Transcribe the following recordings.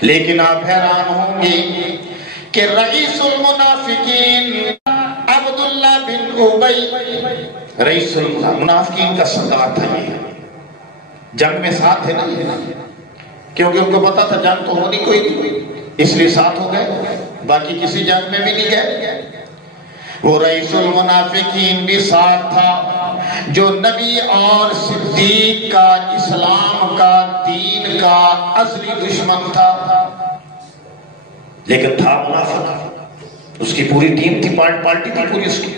لیکن آپ حیران ہوں گے کہ رئیس المنافقین عبداللہ بن ابی، رئیس المنافقین کا سردار تھا یہ، جنگ میں ساتھ ہے نا، کیونکہ ان کو پتا تھا جنگ تو ہونی کوئی نہیں، اس لیے ساتھ ہو گئے، باقی کسی جنگ میں بھی نہیں گئے۔ وہ رئیس المنافقین بھی ساتھ تھا، جو نبی اور صدیق کا، اسلام کا، دین کا اصلی دشمن تھا، لیکن تھا منافق۔ اس کی پوری ٹیم تھی، پارٹی تھی پوری اس کی،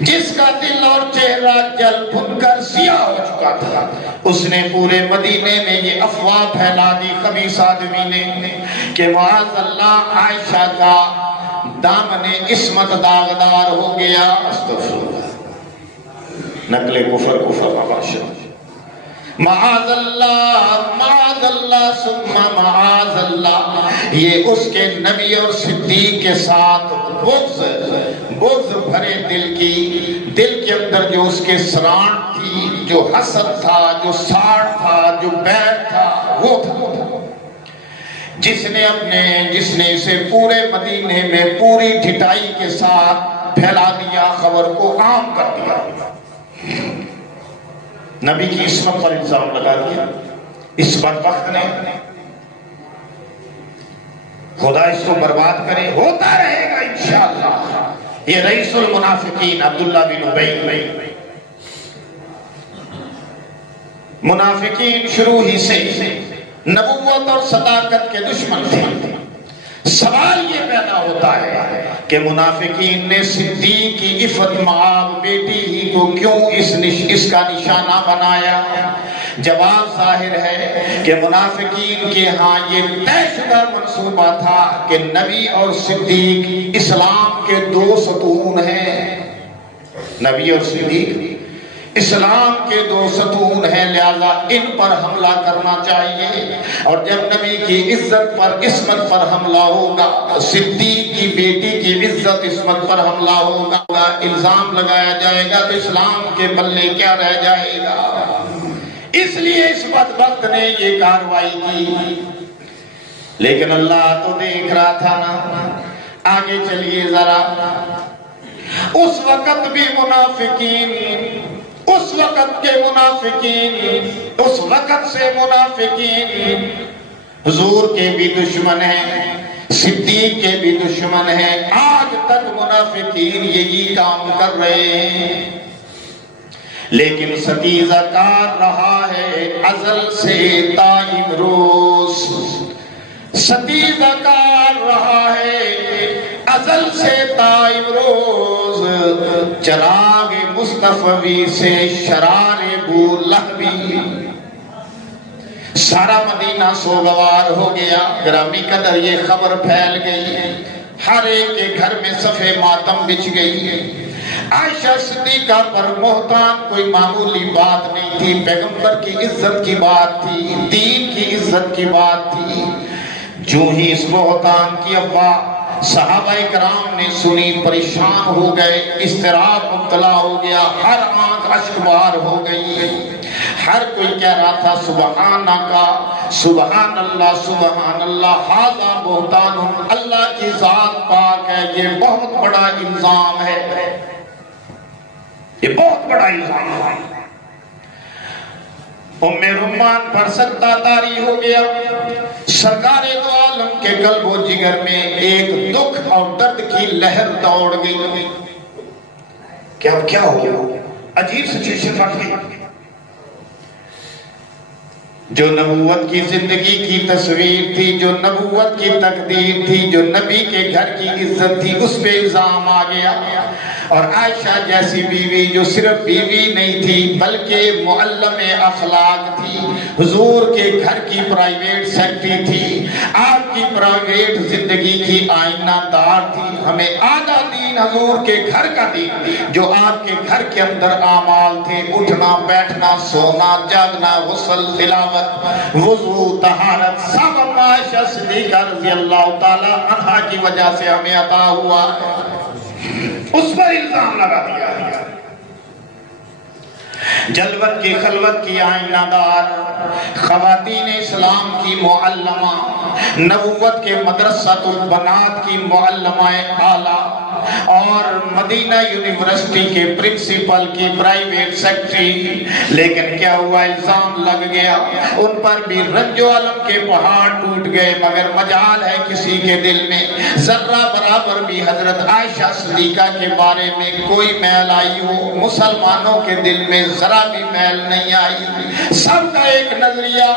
جس کا دل اور چہرہ جل بھن کر سیاہ ہو چکا تھا۔ اس نے پورے مدینے میں یہ افواہ پھیلا دی خبیث آدمی نے کہ معاذ اللہ عائشہ کا دامن عصمت داغدار ہو گیا۔ استغفر اللہ، نقل کفر مباشر، معاذ اللہ ثم معاذ اللہ۔ یہ اس کے نبی اور صدیق کے ساتھ بغض بھرے دل کے اندر جو اس کے سرانٹ تھی، جو حسد تھا، جو ساڑ تھا، جو بیعت تھا، وہ تھا جس نے اسے پورے مدینے میں پوری ڈھٹائی کے ساتھ پھیلا دیا، خبر کو عام کر دیا، نبی کی عصمت پر الزام لگا دیا۔ اس بدبخت نے، خدا اس کو برباد کرے، ہوتا رہے گا انشاءاللہ۔ یہ رئیس المنافقین عبداللہ بن ابی، منافقین شروع ہی سے نبوت اور صداقت کے دشمن تھے۔ سوال یہ پیدا ہوتا ہے کہ منافقین نے صدیق کی عفت مآب بیٹی ہی کو کیوں اس کا نشانہ بنایا؟ جواب ظاہر ہے کہ منافقین کے ہاں یہ طے شدہ منصوبہ تھا کہ نبی اور صدیق اسلام کے دو ستون ہیں، نبی اور صدیق اسلام کے دو ستون ہیں، لہذا ان پر حملہ کرنا چاہیے۔ اور جب نبی کی عزت پر، عصمت پر حملہ ہوگا، صدیق کی بیٹی کی عزت عصمت پر حملہ ہوگا، الزام لگایا جائے گا، تو اسلام کے پلے کیا رہ جائے گا؟ اس لیے اس بدبخت نے یہ کارروائی کی۔ لیکن اللہ تو دیکھ رہا تھا نا۔ آگے چلیے ذرا۔ اس وقت بھی منافقین، اس وقت سے منافقین حضور کے بھی دشمن ہیں، صدیق کے بھی دشمن ہیں، آج تک منافقین یہی کام کر رہے ہیں۔ لیکن ستیزہ کار رہا ہے ازل سے تا امروز، ستیزہ کار رہا ہے ازل سے تا امروز، چراغ مصطفی سے شرار بو لہبی۔ سارا مدینہ سوگوار ہو گیا، گرامی قدر یہ خبر پھیل گئی، ہر ایک کے گھر میں صفحے ماتم بچھ گئی۔ عائشہ صدیقہ پر بہتان کوئی معمولی بات نہیں تھی، پیغمبر کی عزت کی بات تھی، دین کی عزت کی بات تھی۔ جو ہی اس بہتان کی افواہ صحابہ کرام نے سنی، پریشان ہو گئے، اضطراب مبتلا ہو گیا، ہر آنکھ اشکبار ہو گئی۔ ہر کوئی کہہ رہا تھا سبحانک، سبحان اللہ، ھذا بہتان، اللہ کی ذات پاک ہے، یہ بہت بڑا الزام ہے، یہ بہت بڑا الزام ہے۔ ام رمان پر سجدہ طاری ہو گیا۔ سرکار دو عالم کے قلب و جگر میں ایک دکھ اور درد کی لہر دوڑ گئی کہ اب کیا ہو گیا؟ عجیب سچویشن رکھ گئی۔ جو نبوت کی زندگی کی تصویر تھی، جو نبوت کی تقدیر تھی، جو نبی کے گھر کی عزت تھی، اس پہ الزام آ گیا۔ اور عائشہ جیسی بیوی جو صرف بیوی نہیں تھی بلکہ معلم اخلاق تھی، حضور کے گھر کی پرائیویٹ سیکرٹری تھی، آپ کی پرائیویٹ زندگی کی آئینہ دار تھی۔ ہمیں آدھا دین حضور کے گھر کا دین، جو آپ کے گھر کے اندر اعمال تھے، اٹھنا بیٹھنا سونا جاگنا غسل تلاوت وضو طہارت، سب عائشہ صدیقہ رضی اللہ تعالی عنہا کی وجہ سے ہمیں عطا ہوا، اس پر الزام لگا دیا۔ جلوت کی خلوت کی آئینہ دار، خواتین اسلام کی معلمہ، نبوت کے مدرسۃ البنات کی معلمہ اعلیٰ اور مدینہ یونیورسٹی کے پرنسپل کی پرائیویٹ سیکٹری، لیکن کیا ہوا؟ الزام لگ گیا، ان پر بھی رنج و علم کے پہاڑ ٹوٹ گئے، مگر مجال ہے کسی کے دل میں ذرہ برابر بھی حضرت عائشہ صدیقہ کے بارے میں کوئی میل آئی ہو؟ مسلمانوں کے دل میں ذرا بھی میل نہیں آئی۔ سب کا ایک نظریہ،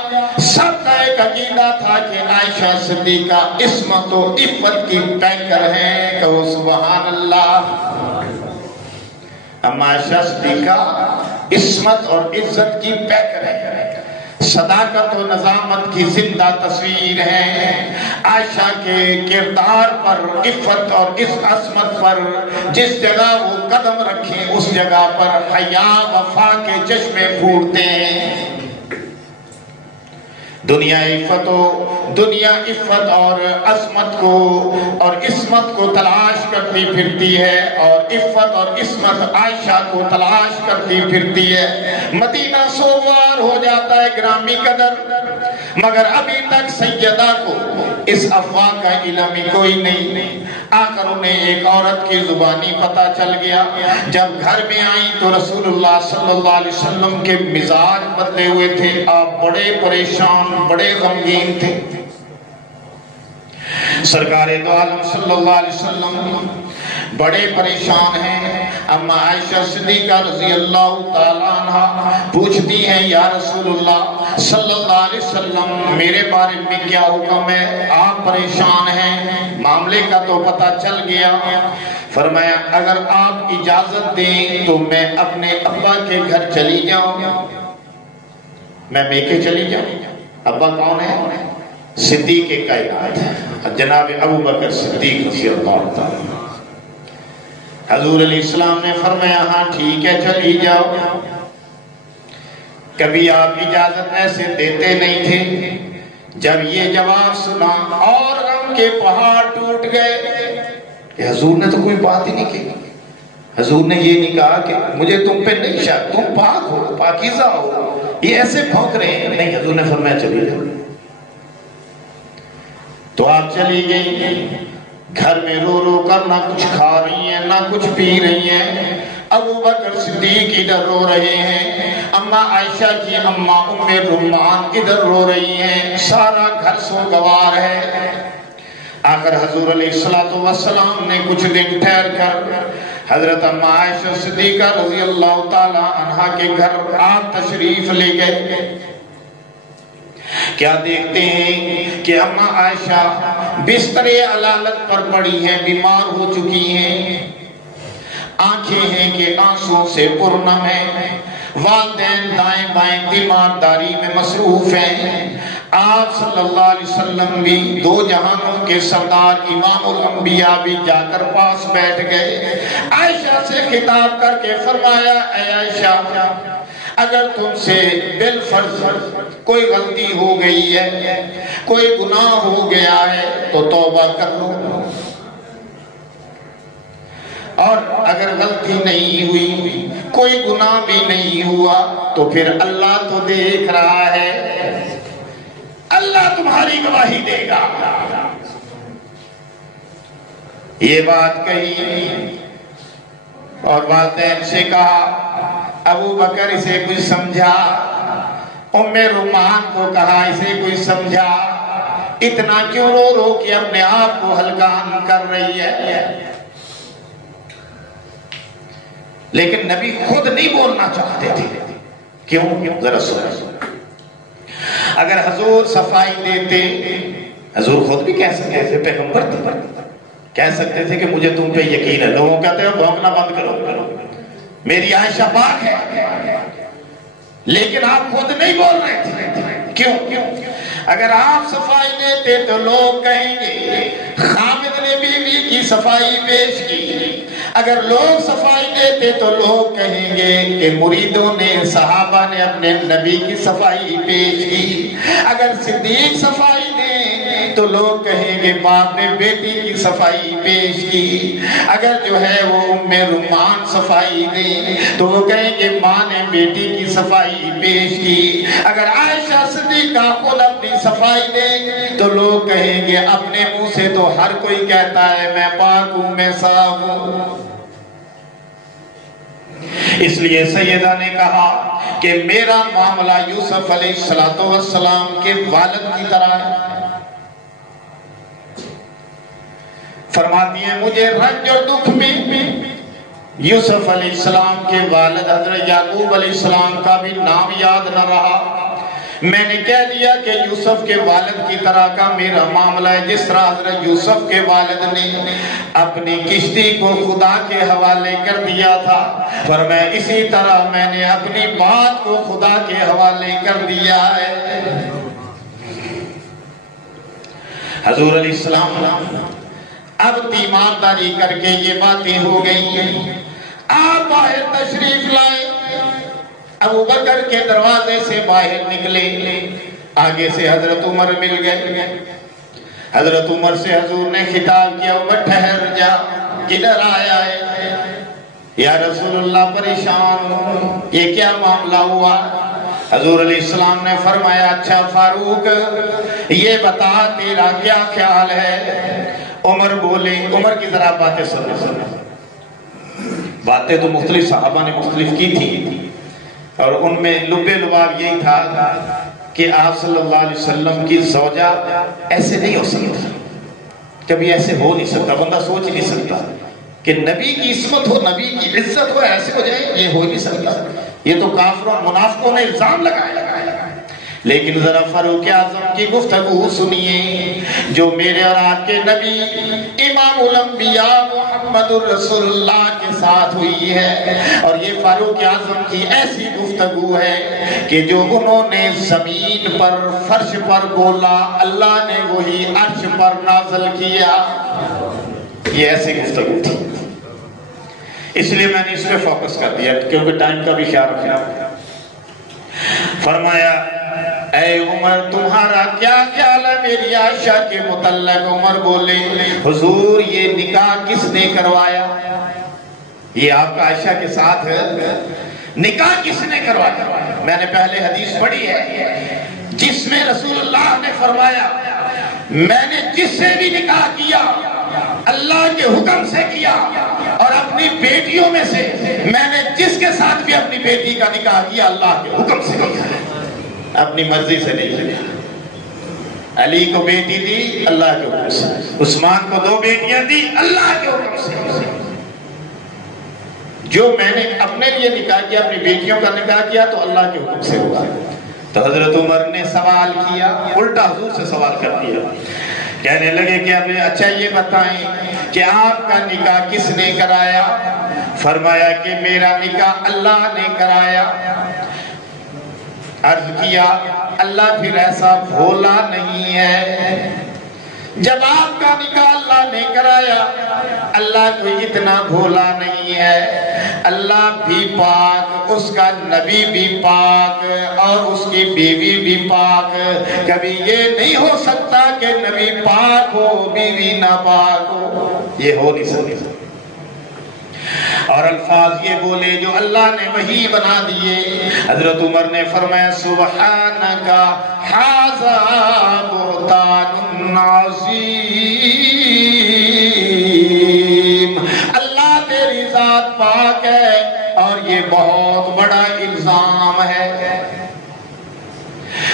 سب کا ایک عقیدہ تھا کہ عائشہ صدیقہ عصمت و عفت کی پیکر ہیں، کہو سبحان اللہ۔ اما عائشہ صدیقہ عصمت اور عزت کی پیکر ہے، صداقت و نظامت کی زندہ تصویر ہے۔ عائشہ کے کردار پر، عفت اور اس عصمت پر جس جگہ وہ قدم رکھیں اس جگہ پر حیا وفا کے چشمے پھوٹتے ہیں۔ دنیا عفت اور عصمت کو اور عصمت کو تلاش کرتی پھرتی ہے، اور عفت اور عصمت عائشہ کو تلاش کرتی پھرتی ہے۔ مدینہ سوگوار ہو جاتا ہے گرامی قدر، مگر ابھی تک سیدہ کو اس افواہ کا علم ہی کوئی نہیں۔ آخر انہیں ایک عورت کی زبانی پتہ چل گیا، جب گھر میں آئی تو رسول اللہ صلی اللہ علیہ وسلم کے مزاج بدلے ہوئے تھے، آپ بڑے پریشان، بڑے غمگین تھے۔ سرکار دو عالم صلی اللہ علیہ وسلم بڑے پریشان ہیں۔ اما عائشہ صدیقہ رضی اللہ تعالیٰ عنہ پوچھتی ہیں، یا رسول اللہ صلی اللہ علیہ وسلم میرے بارے میں کیا حکم ہے؟ آپ پریشان ہیں، معاملے کا تو پتہ چل گیا۔ فرمایا اگر آپ اجازت دیں تو میں اپنے ابا کے گھر چلی جاؤں، میں میکے چلی جاؤں۔ ابا کون ہے؟ صدیق کائنات جناب ابو بکر صدیق رضی اللہ تعالیٰ۔ حضور علیہ السلام نے فرمایا ہاں ٹھیک ہے چلی جاؤ۔ کبھی آپ اجازت ایسے دیتے نہیں تھے، جب یہ جواب سنا اور غم کے پہاڑ ٹوٹ گئے کہ حضور نے تو کوئی بات ہی نہیں کی۔ حضور نے یہ نہیں کہا کہ مجھے تم پہ نہیں شک، تم پاک ہو، پاکیزہ ہو، یہ ایسے بھونک رہے ہیں، نہیں، حضور نے فرمایا چلی جاؤ۔ تو آپ چلی گئی، گھر میں رو رو کر نہ کچھ کھا رہی ہیں نہ کچھ پی رہی ہیں۔ ابو بکر صدیق ادھر رو رہے ہیں، اما عائشہ کی اما ام رمان ادھر رو رہی ہیں، سارا گھر سوگوار ہے۔ آخر حضور علیہ السلام نے کچھ دن ٹھہر کر حضرت اما عائشہ صدیقہ رضی اللہ تعالی عنہا کے گھر آپ تشریف لے گئے۔ کیا دیکھتے ہیں کہ اما عائشہ بستر علالت پر پڑی ہیں، بیمار ہو چکی ہیں، آنکھیں ہیں کہ آنسوں سے پرنم ہیں، والدین دائیں بائیں تیمارداری میں مصروف ہیں۔ آپ صلی اللہ علیہ وسلم بھی دو جہانوں کے سردار امام الانبیاء بھی جا کر پاس بیٹھ گئے۔ عائشہ سے خطاب کر کے فرمایا اے عائشہ، اگر تم سے بالفرض کوئی غلطی ہو گئی ہے، کوئی گناہ ہو گیا ہے تو توبہ کر لو، اور اگر غلطی نہیں ہوئی، کوئی گناہ بھی نہیں ہوا تو پھر اللہ تو دیکھ رہا ہے، اللہ تمہاری گواہی دے گا۔ یہ بات کہی اور والدین سے کہا، ابو بکر اسے کچھ سمجھا، ام رمان کو کہا اسے کچھ سمجھا، اتنا کیوں رو رو کے اپنے آپ کو ہلکان کر رہی ہے؟ لیکن نبی خود نہیں بولنا چاہتے تھے، کیوں؟ ذرا سنو، اگر حضور صفائی دیتے، حضور خود بھی کہہ سکتے تھے، پیغمبر تھے، کہہ سکتے تھے کہ مجھے تم پہ یقین ہے، لوگوں کہتے ہیں بھونکنا بند کرو، میری عائشہ پاک ہے، لیکن آپ خود نہیں بول رہے تھے، کیوں؟ اگر آپ صفائی دیتے تو لوگ کہیں گے خامد نے بیوی کی صفائی پیش کی، اگر لوگ صفائی دیتے تو لوگ کہیں گے کہ مریدوں نے، صحابہ نے اپنے نبی کی صفائی پیش کی، اگر صدیق صفائی دیں تو لوگ کہیں گے باپ نے بیٹی کی صفائی پیش کی، اگر جو ہے وہ ام رومان صفائی دے تو وہ کہیں گے ماں نے بیٹی کی صفائی پیش کی، اگر عائشہ صدیقہ خود اپنی صفائی دے تو لوگ کہیں گے اپنے منہ سے تو ہر کوئی کہتا ہے میں پاک ہوں، میں صاف ہوں۔ اس لیے سیدہ نے کہا کہ میرا معاملہ یوسف علیہ السلام کے والد کی طرح ہے۔ فرماتی ہیں مجھے رنج اور دکھ میں یوسف علیہ السلام کے والد حضرت یعقوب علیہ السلام کا بھی نام یاد نہ رہا، میں نے کہہ دیا کہ یوسف کے والد کی طرح کا میرا معاملہ ہے، جس طرح حضرت یوسف کے والد نے اپنی کشتی کو خدا کے حوالے کر دیا تھا، پر میں اسی طرح میں نے اپنی بات کو خدا کے حوالے کر دیا ہے۔ حضور علیہ السلام اب تیمارداری کر کے یہ باتیں ہو گئی ہیں، آپ باہر تشریف لائیں۔ ابو بکر کے دروازے سے باہر نکلے، آگے سے حضرت عمر مل گئے۔ حضرت عمر سے حضور نے خطاب کیا عمر ٹھہر جا، کدھر آیا ہے؟ یا رسول اللہ پریشان ہوں، یہ کیا معاملہ ہوا؟ حضور علیہ السلام نے فرمایا اچھا فاروق یہ بتا تیرا کیا خیال ہے؟ عمر بولے، عمر کی ذرا باتیں سنو۔ باتیں تو مختلف صحابہ نے مختلف کی تھی، اور ان میں لبے لباب یہی تھا کہ آپ صلی اللہ علیہ وسلم کی زوجہ ایسے نہیں ہو سکتا، کبھی ایسے ہو نہیں سکتا، بندہ سوچ نہیں سکتا کہ نبی کی عصمت ہو، نبی کی عزت ہو، ایسے ہو جائے، یہ ہو نہیں سکتا۔ یہ تو کافروں اور منافقوں نے الزام لگایا۔ لیکن ذرا فاروق اعظم کی گفتگو سنیے جو میرے اور آپ کے نبی امام الانبیاء محمد الرسول اللہ کے ساتھ ہوئی ہے، اور یہ فاروق اعظم کی ایسی گفتگو ہے کہ جو انہوں نے زمین پر فرش پر بولا اللہ نے وہی عرش پر نازل کیا، یہ ایسی گفتگو تھی۔ اس لیے میں نے اس پہ فوکس کر دیا کیونکہ ٹائم کا بھی خیال رکھنا۔ فرمایا اے عمر تمہارا کیا خیال ہے میری عائشہ کے متعلق؟ عمر بولے حضور یہ نکاح کس نے کروایا؟ یہ آپ کا عائشہ کے ساتھ نکاح کس نے کروایا؟ میں نے پہلے حدیث پڑھی ہے جس میں رسول اللہ نے فرمایا میں نے جس سے بھی نکاح کیا اللہ کے حکم سے کیا، اور اپنی بیٹیوں میں سے میں نے جس کے ساتھ بھی اپنی بیٹی کا نکاح کیا اللہ کے حکم سے کیا، اپنی مرضی سے نہیں کیا۔ علی کو بیٹی دی اللہ کے حکم سے، عثمان کو 2 بیٹیاں دی اللہ کے حکم سے۔ جو میں نے اپنے لیے نکاح کیا، اپنی بیٹیوں کا نکاح کیا تو اللہ کے حکم سے ہوا۔ تو حضرت عمر نے سوال کیا، الٹا حضور سے سوال کر دیا، کہنے لگے کہ اب اچھا یہ بتائیں کہ آپ کا نکاح کس نے کرایا؟ فرمایا کہ میرا نکاح اللہ نے کرایا۔ عرض کیا اللہ پھر ایسا بھولا نہیں ہے، جب آپ کا نکاح اللہ نے کرایا اللہ کوئی اتنا بھولا نہیں ہے، اللہ بھی پاک، اس کا نبی بھی پاک، اور اس کی بیوی بھی پاک، کبھی یہ نہیں ہو سکتا کہ نبی پاک ہو بیوی ناپاک ہو، یہ ہو نہیں سکتا۔ اور الفاظ یہ بولے جو اللہ نے وحی بنا دیے۔ حضرت عمر نے فرمایا سبحانکا ھذا بہتان عظیم، اللہ تیری ذات پاک ہے اور یہ بہت بڑا الزام ہے۔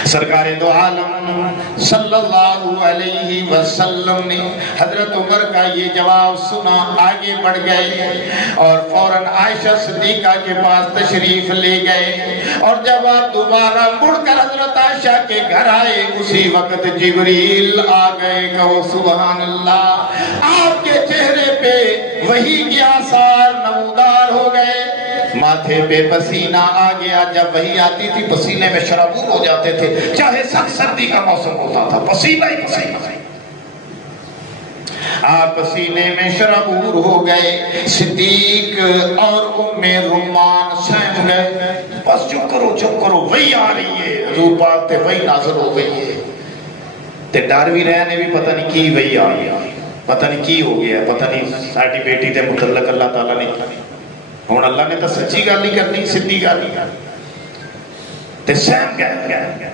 سرکار دو عالم صلی اللہ علیہ وسلم نے حضرت عمر کا یہ جواب سنا، آگے بڑھ گئے اور فوراً عائشہ صدیقہ کے پاس تشریف لے گئے، اور جب آپ دوبارہ مڑ کر حضرت عائشہ کے گھر آئے اسی وقت جبریل آ گئے، کہو سبحان اللہ، آپ کے چہرے پہ وحی کے آثار نمودار ہو گئے، ماتھے پہ پسینہ آ گیا، جب وحی آتی تھی پسینے میں شرابور ہو جاتے تھے، چاہے سخت سردی کا موسم ہوتا تھا پسینہ ہی پسینہ، آپ پسینے میں شرابور ہو گئے۔ صدیق اور ام رومان سہم گئے، بس چپ کرو وہی آ رہی ہے، حضور پاک تے وہی نازل ہو گئی ہے۔ تے ڈر بھی رہے نے بھی پتہ نہیں کی وہی آ گیا، پتہ نہیں کی ہو گیا، پتہ نہیں ساڈی بیٹی دے متعلق اللہ تعالیٰ نے ہن اللہ نے تو سچی گل ہی کرنی، سیدھی گل ہی تے سہم گئے،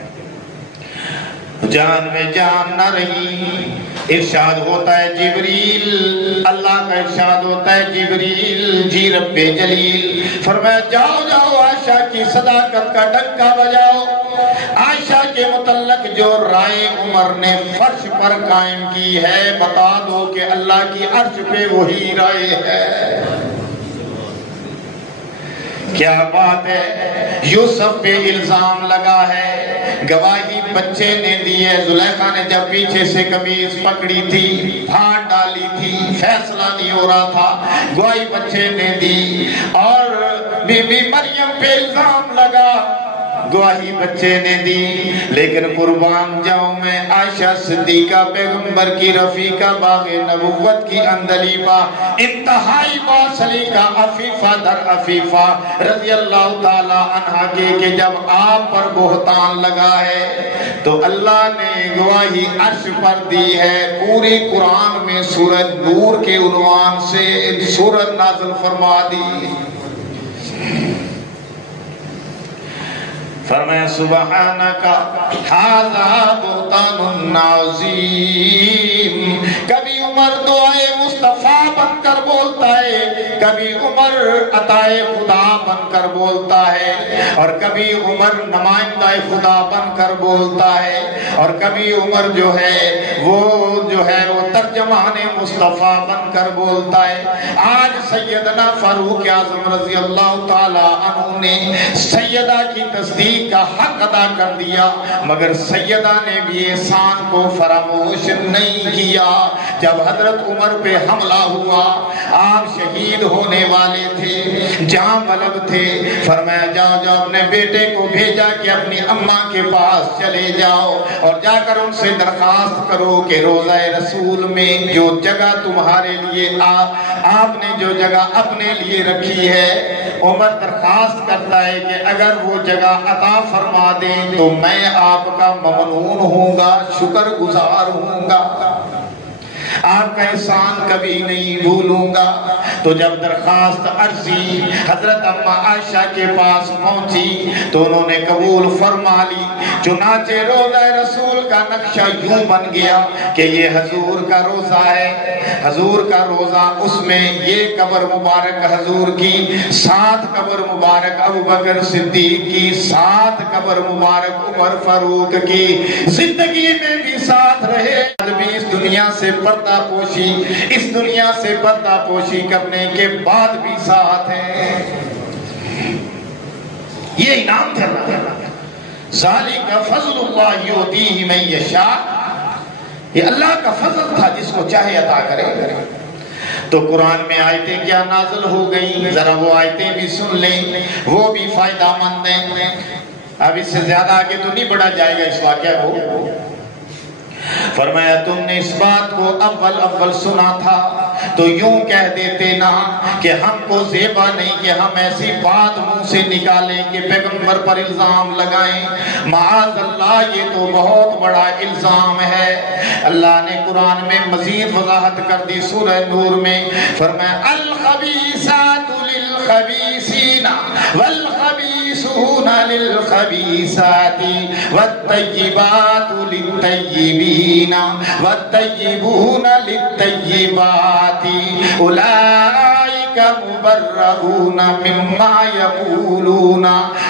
جان میں جان نہ رہی۔ ارشاد ہوتا ہے جبریل، اللہ کا ارشاد ہوتا ہے جبریل جی رب جلیل فرمایا جاؤ جاؤ عائشہ کی صداقت کا ڈنکا بجاؤ۔ عائشہ کے متعلق جو رائے عمر نے فرش پر قائم کی ہے بتا دو کہ اللہ کی عرش پہ وہی رائے ہے۔ کیا بات ہے، یوسف پہ الزام لگا ہے، گواہی بچے نے دی ہے، زلیخا نے جب پیچھے سے قمیض پکڑی تھی پھاڑ ڈالی تھی، فیصلہ نہیں ہو رہا تھا، گواہی بچے نے دی، اور بی بی مریم پہ الزام لگا، گواہی بچے نے دی، لیکن قربان جاؤں میں عائشہ صدیقہ پیغمبر کی رفیقہ باغ نبوت کی اندلیبہ انتہائی باصلیقہ عفیفہ در عفیفہ رضی اللہ تعالی عنہ کے کہ جب آپ پر بہتان لگا ہے تو اللہ نے گواہی عرش پر دی ہے۔ پوری قرآن میں سورۃ نور کے عنوان سے سورۃ نازل فرما دی، فرمایا سبحانک ھذا بہتان عظیم۔ کبھی عمر دعائے مصطفیٰ بن کر بولتا ہے، کبھی عمر عطائے خدا بن کر بولتا ہے، اور کبھی عمر نمائندہ خدا بن کر بولتا ہے، اور کبھی عمر جو ہے وہ ترجمان مصطفیٰ بن کر بولتا ہے۔ آج سیدنا فاروق اعظم رضی اللہ تعالی عنہ نے سیدہ کی تصدیق کا حق ادا کر دیا، مگر سیدہ نے بھی احسان کو فراموش نہیں کیا۔ جب حضرت عمر پہ حملہ ہوا، آپ شہید ہونے والے تھے، جاں طلب تھے، فرمایا جاؤ جاؤ اپنے بیٹے کو بھیجا کہ اپنی اماں کے پاس چلے جاؤ اور جا کر ان سے درخواست کرو کہ روضہ رسول میں جو جگہ تمہارے لیے آپ نے جو جگہ اپنے لیے رکھی ہے، عمر درخواست کرتا ہے کہ اگر وہ جگہ عطا فرما دیں تو میں آپ کا ممنون ہوں گا، شکر گزار ہوں گا، آپ کا احسان کبھی نہیں بھولوں گا۔ تو جب درخواست عرضی حضرت اماں عائشہ کے پاس پہنچی تو انہوں نے قبول فرما لی۔ چنانچہ روضہ رسول کا نقشہ یوں بن گیا کہ یہ حضور کا روضہ ہے، حضور کا روضہ، اس میں یہ قبر مبارک حضور کی، 7 قبر مبارک ابو بکر صدیق کی، 7 قبر مبارک عمر فاروق کی، زندگی میں بھی ساتھ رہے، بھی اس دنیا سے پردہ پوشی، اس دنیا سے پردہ پوشی کرنے کے بعد بھی ساتھ ہیں۔ یہ انعام تھا ذالک فضل اللہ یؤتیہ من یشاء، یہ اللہ کا فضل تھا جس کو چاہے عطا کرے۔ تو قرآن میں آیتیں کیا نازل ہو گئی، ذرا وہ آیتیں بھی سن لیں، وہ بھی فائدہ مند ہیں۔ اب اس سے زیادہ آگے تو نہیں بڑھا جائے گا اس واقعہ کو۔ فرمایا تم نے اس بات کو اول سنا تھا تو یوں کہہ دیتے نا کہ ہم کو زیبا نہیں کہ ہم ایسی بات منہ سے نکالیں کہ پیغمبر پر الزام لگائیں، معاذ اللہ، یہ تو بہت بڑا الزام ہے۔ اللہ نے قرآن میں مزید وضاحت کر دی سورہ نور میں، فرمایا الخبیثات للخبیثین والخبیثون للخبیثات والطیبات للطیبین والطیبون للطیبات اولئک مبرؤون مما یقولون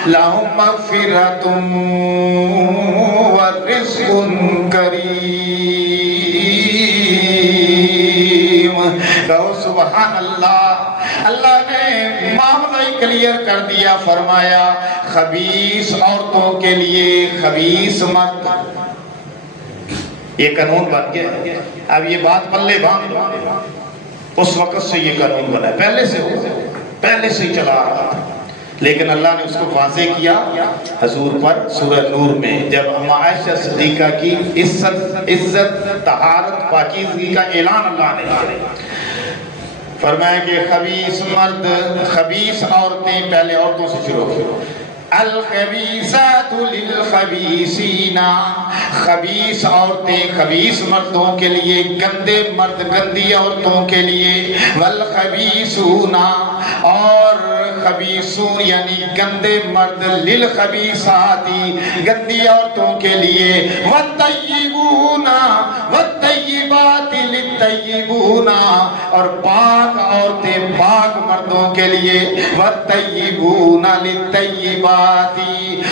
لهم مغفرۃ ورزق کریم۔ کہو سبحان اللہ۔ اللہ نے معاملہ کلیئر کر دیا، فرمایا خبیث عورتوں کے لیے خبیث مرد، یہ قانون بن گیا۔ اب یہ بات پلے باندھ لو، اس وقت سے یہ قانون بنا ہے، پہلے سے ہی چلا رہا تھا، لیکن اللہ نے اس کو واضح کیا حضور پر سورہ نور میں، جب اماں عائشہ صدیقہ کی عزت طہارت پاکیزگی کا اعلان اللہ نے کیا، فرمایا کہ خبیث مرد، خبیث عورتیں، پہلے عورتوں سے شروع ہو، الخبیثات للخبیثین، خبیث عورتیں خبیث مردوں کے لیے، گندے مرد گندی عورتوں کے لیے، والخبیثون اور خبیثون یعنی گندے مرد، للخبیثات گندی عورتوں کے لیے، والطیبون والطیبات للطیبون اور پاک عورتیں پاک مردوں کے لیے، والطیبون للطیبات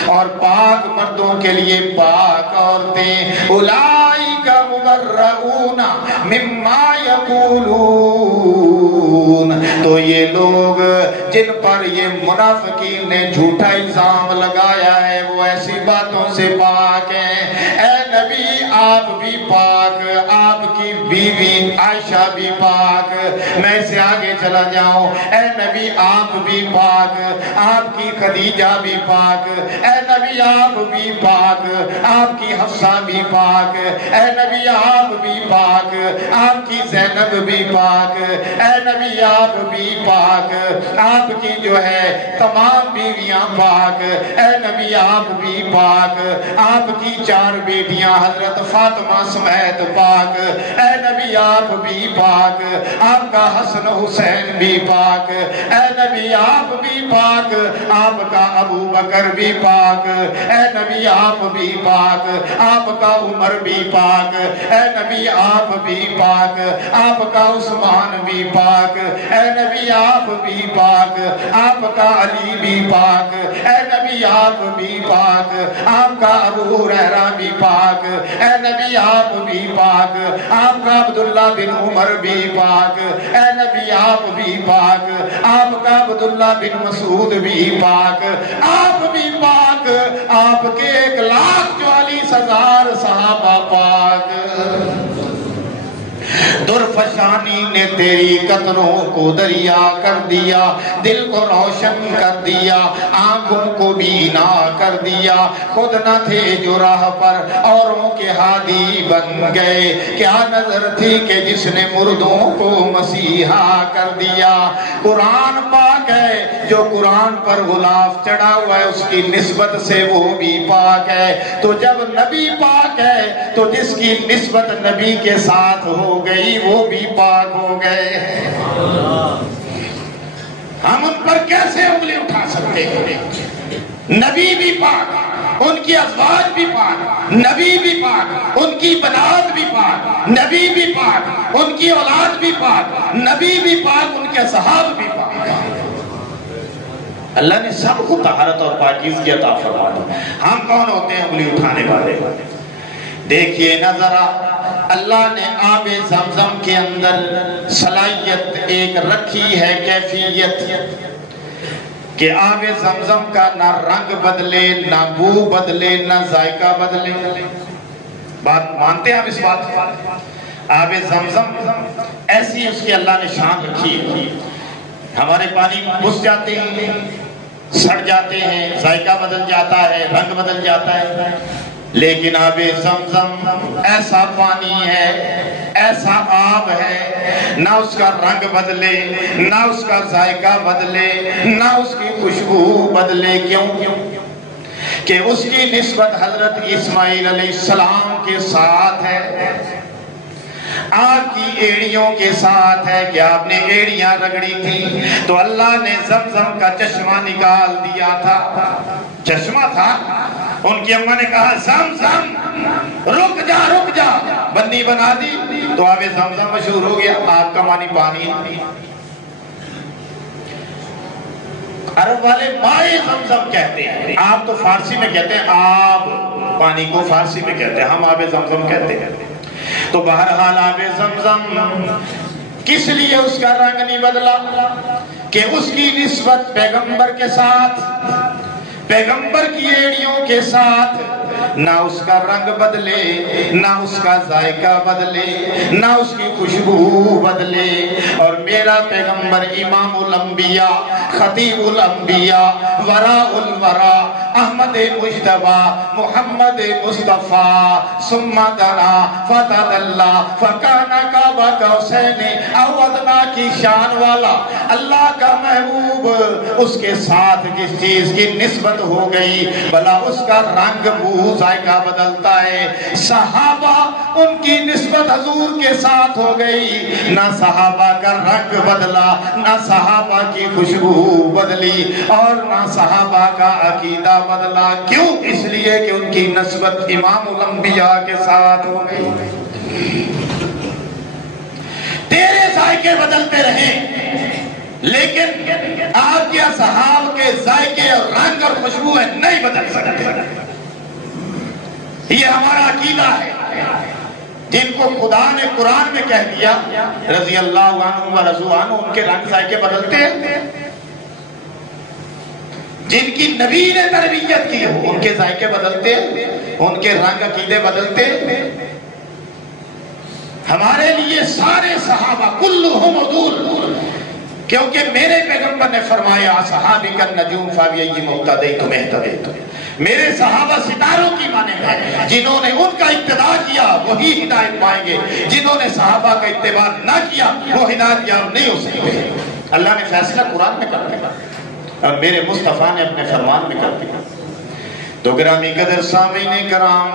اور پاک مردوں کے لیے پاک عورتیں، اولئک مبرؤون مما یقولون، تو یہ لوگ جن پر یہ منافقین نے جھوٹا الزام لگایا ہے وہ ایسی باتوں سے پاک ہیں۔ اے نبی آپ بھی پاک، آپ کی بیوی عائشہ بھی پاک، میں سے آگے چلا جاؤں، اے نبی آپ بھی پاک، آپ کی خدیجہ بھی پاک، اے نبی آپ بھی پاک، آپ کی حفصہ بھی پاک، اے نبی آپ بھی پاک، آپ کی زینب بھی پاک، اے نبی آپ بھی پاک، آپ کی جو ہے تمام بیویاں پاک، اے نبی آپ بھی پاک، آپ کی 4 بیٹیاں حضرت فاطمہ سمیت پاک، اے نبی آپ بھی پاک، آپ کا حسن حسین بھی پاک، اے نبی آپ بھی پاک، آپ کا ابو بکر بھی پاک، اے نبی آپ بھی پاک، آپ کا عمر بھی پاک، اے نبی آپ بھی پاک، آپ کا عثمان بھی پاک، اے نبی آپ بھی پاک، آپ کا علی بھی پاک، اے نبی آپ بھی پاک، آپ کا ابو ہریرہ بھی پاک، اے نبی آپ بھی پاک، آپ کا عبداللہ بن عمر بھی پاک، اے نبی آپ بھی پاک، آپ کا عبداللہ بن مسعود بھی پاک، آپ بھی پاک، آپ کے 1,44,000 صحابہ پاک۔ درفشانی نے تیری قطروں کو دریا کر دیا، دل کو روشن کر دیا، آنکھوں کو بینا کر دیا، خود نہ تھے جو راہ پر اوروں کے ہادی بن گئے، کیا نظر تھی کہ جس نے مردوں کو مسیحا کر دیا۔ قرآن پاک ہے، جو قرآن پر غلاف چڑھا ہوا ہے اس کی نسبت سے وہ بھی پاک ہے، تو جب نبی پاک ہے تو جس کی نسبت نبی کے ساتھ ہو گئی وہ بھی پاک ہو گئے۔ ہم ان پر کیسے انگلی اٹھا سکتے ہیں؟ نبی بھی پاک، ان کی ازواج بھی پاک، نبی بھی پاک، ان کی بنات بھی پاک، نبی بھی پاک، ان کی اولاد بھی پاک، نبی بھی پاک، ان کے صحابہ بھی پاک۔ اللہ نے سب کو طہارت اور پاکیزگی عطا فرما دی، ہم کون ہوتے ہیں انگلی اٹھانے والے؟ دیکھیے نا ذرا، اللہ نے آب زمزم کے اندر صلاحیت ایک رکھی ہے، کیفیت کہ آب زمزم کا نہ رنگ بدلے، نہ بو بدلے، نہ ذائقہ بدلے۔ بات مانتے ہیں آپ اس بات کو؟ آب زمزم ایسی اس کی اللہ نے شان رکھی ہے، ہمارے پانی بس جاتے ہیں، سڑ جاتے ہیں، ذائقہ بدل جاتا ہے، رنگ بدل جاتا ہے، لیکن آب زمزم ایسا پانی ہے، ایسا آب ہے، نہ اس کا رنگ بدلے، نہ اس کا ذائقہ بدلے، نہ اس کی خوشبو بدلے۔ کیوں؟ کہ اس کی نسبت حضرت اسماعیل علیہ السلام کے ساتھ ہے، آپ کی ایڑیوں کے ساتھ ہے کہ آپ نے ایڑیاں رگڑی تھی تو اللہ نے زمزم کا چشمہ نکال دیا تھا، چشمہ تھا، ان کی اماں نے کہا زمزم رک جا رک جا، بندی بنا دی تو آب زمزم مشہور ہو گیا، آپ کا معنی پانی۔ عرب والے مائے زمزم کہتے ہیں، آپ تو فارسی میں کہتے ہیں آب، پانی کو فارسی میں کہتے ہیں، ہم آب زمزم کہتے ہیں۔ تو بہرحال آب زمزم کس لیے اس کا رنگ نہیں بدلا؟ کہ اس کی نسبت پیغمبر کے ساتھ، پیغمبر کی ایڑیوں کے ساتھ نہ اس کا رنگ بدلے، نہ اس کا ذائقہ بدلے، نہ اس کی خوشبو بدلے۔ اور میرا پیغمبر امام الانبیاء، خطیب الانبیاء، وراء الورا، احمد مجتبی، محمد مصطفیٰ، ثم دنا فتدلی فکان قاب قوسین او ادنی کی شان والا اللہ کا محبوب، اس کے ساتھ جس چیز کی نسبت ہو گئی بھلا اس کا رنگ بو ذائقہ بدلتا ہے۔ صحابہ ان کی نسبت حضور کے ساتھ ہو گئی، نہ صحابہ کا رنگ بدلا، نہ صحابہ کی خوشبو بدلی، اور نہ صحابہ کا عقیدہ بدلا۔ کیوں؟ اس لیے کہ ان کی نسبت امام الانبیاء کے ساتھ ہو گئی۔ تیرے ذائقے بدلتے رہیں لیکن آپ کے اصحاب کے ذائقے اور رنگ اور خوشبو نہیں بدل سکتے۔ یہ ہمارا عقیدہ ہے۔ جن کو خدا نے قرآن میں کہہ دیا رضی اللہ عنہ و رضوا عنہ، ان کے رنگ ذائقے بدلتے ہیں۔ جن کی نبی نے تربیت کی ہو ان کے ذائقے بدلتے ہیں، ان کے رنگ عقیدے بدلتے ہیں۔ ہمارے لیے سارے صحابہ کلہم عدول، کیونکہ میرے پیغمبر نے فرمایا صحابی کا نجوم فابی مقتدیتم اہتدیتم، میرے صحابہ ستاروں کی مانند ہیں، جنہوں نے ان کا اتباع کیا وہی ہدایت پائیں گے، جنہوں نے صحابہ کا اتباع نہ کیا وہ ہدایت یاب نہیں ہو سکتے۔ اللہ نے فیصلہ قرآن میں کر دیا اور میرے مصطفیٰ نے اپنے فرمان میں کر دیا۔ تو گرامی قدر سامعین کرام،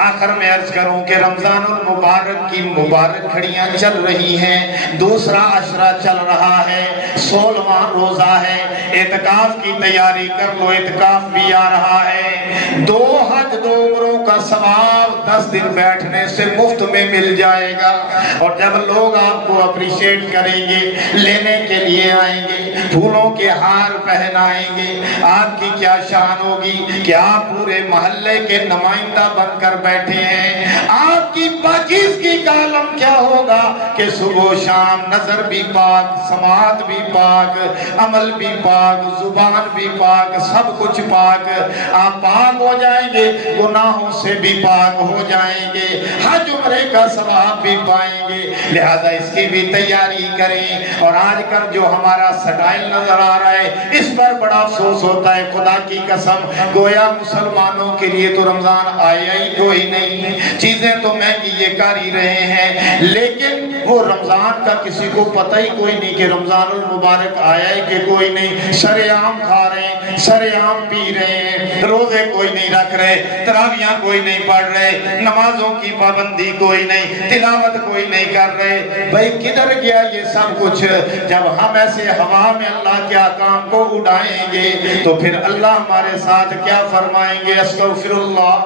آخر میں عرض کروں کہ رمضان المبارک کی مبارک گھڑیاں چل رہی ہیں، دوسرا عشرہ چل رہا ہے، 16واں روزہ ہے، اعتکاف کی تیاری کر لو، اعتکاف بھی آ رہا ہے۔ 2 حج 2 عمروں کا ثواب 10 دن بیٹھنے سے مفت میں مل جائے گا، اور جب لوگ آپ کو اپریشیٹ کریں گے، لینے کے لیے آئیں گے، پھولوں کے ہار پہنائیں گے، آپ کی کیا شان ہوگی کہ آپ پورے محلے کے نمائندہ بن کر بیٹھے ہیں۔ آپ کی پاکیزگی کا عالم کیا ہوگا کہ صبح و شام نظر بھی پاک، سماعت بھی پاک، عمل بھی پاک، زبان بھی پاک، سب کچھ پاک۔ آپ پاک ہو جائیں گے، گناہوں سے بھی پاک ہو جائیں گے، حج عمرے کا ثواب بھی پائیں گے۔ لہذا اس کی بھی تیاری کریں۔ اور آج کل جو ہمارا سٹائل نظر آ رہا ہے اس پر بڑا افسوس ہوتا ہے، خدا کی قسم، گویا مسلمانوں کے لیے تو رمضان آیا ہی کوئی نہیں، چیزیں تو مہنگی یہ کر ہی رہے ہیں، لیکن وہ رمضان کا کسی کو پتہ ہی کوئی نہیں کہ رمضان المبارک آیا ہے کہ کوئی نہیں۔ سرعام کھا رہے ہیں، سرعام پی رہے ہیں، روزے کوئی نہیں رکھ رہے، تراویاں کوئی نہیں پڑھ رہے، نمازوں کی پابندی کوئی نہیں، تلاوت کوئی نہیں کر رہے۔ بھائی کدھر گیا یہ سب کچھ؟ جب ہم ایسے ہوا میں اللہ کے احکام کو اڑائیں گے تو پھر اللہ ہمارے ساتھ کیا فرمائیں گے؟ استغفر اللہ۔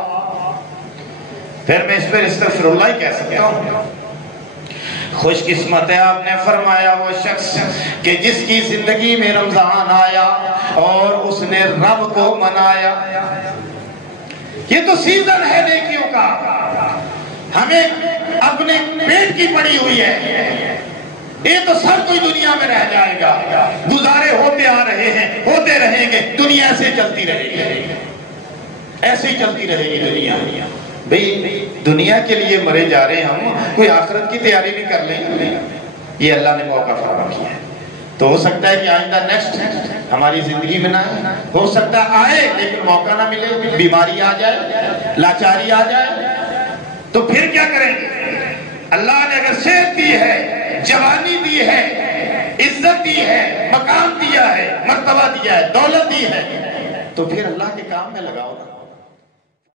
پھر میں اس پر استغفر اللہ ہی کہہ سکتا ہوں۔ خوش قسمت ہے، آپ نے فرمایا وہ شخص کہ جس کی زندگی میں رمضان آیا اور اس نے رب کو منایا۔ یہ تو سیزن ہے نیکیوں کا، ہمیں اپنے پیٹ کی پڑی ہوئی ہے، یہ تو سب کوئی دنیا میں رہ جائے گا، گزارے ہوتے آ رہے ہیں، ہوتے رہیں گے، دنیا ایسے چلتی رہے گی، ایسے ہی چلتی رہے گی دنیا۔ بھئی دنیا کے لیے مرے جا رہے ہیں ہم، کوئی آخرت کی تیاری بھی کر لیں۔ یہ اللہ نے موقع فراہم کیا ہے، تو ہو سکتا ہے کہ آئندہ نیکسٹ ہماری زندگی میں نہ آئے، ہو سکتا ہے آئے لیکن موقع نہ ملے، بیماری آ جائے، لاچاری آ جائے، تو پھر کیا کریں گے؟ اللہ نے اگر صحت دی ہے، جوانی دی ہے، عزت دی ہے، مقام دیا ہے، مرتبہ دیا ہے، دولت دی ہے، تو پھر اللہ کے کام میں لگاؤ نا۔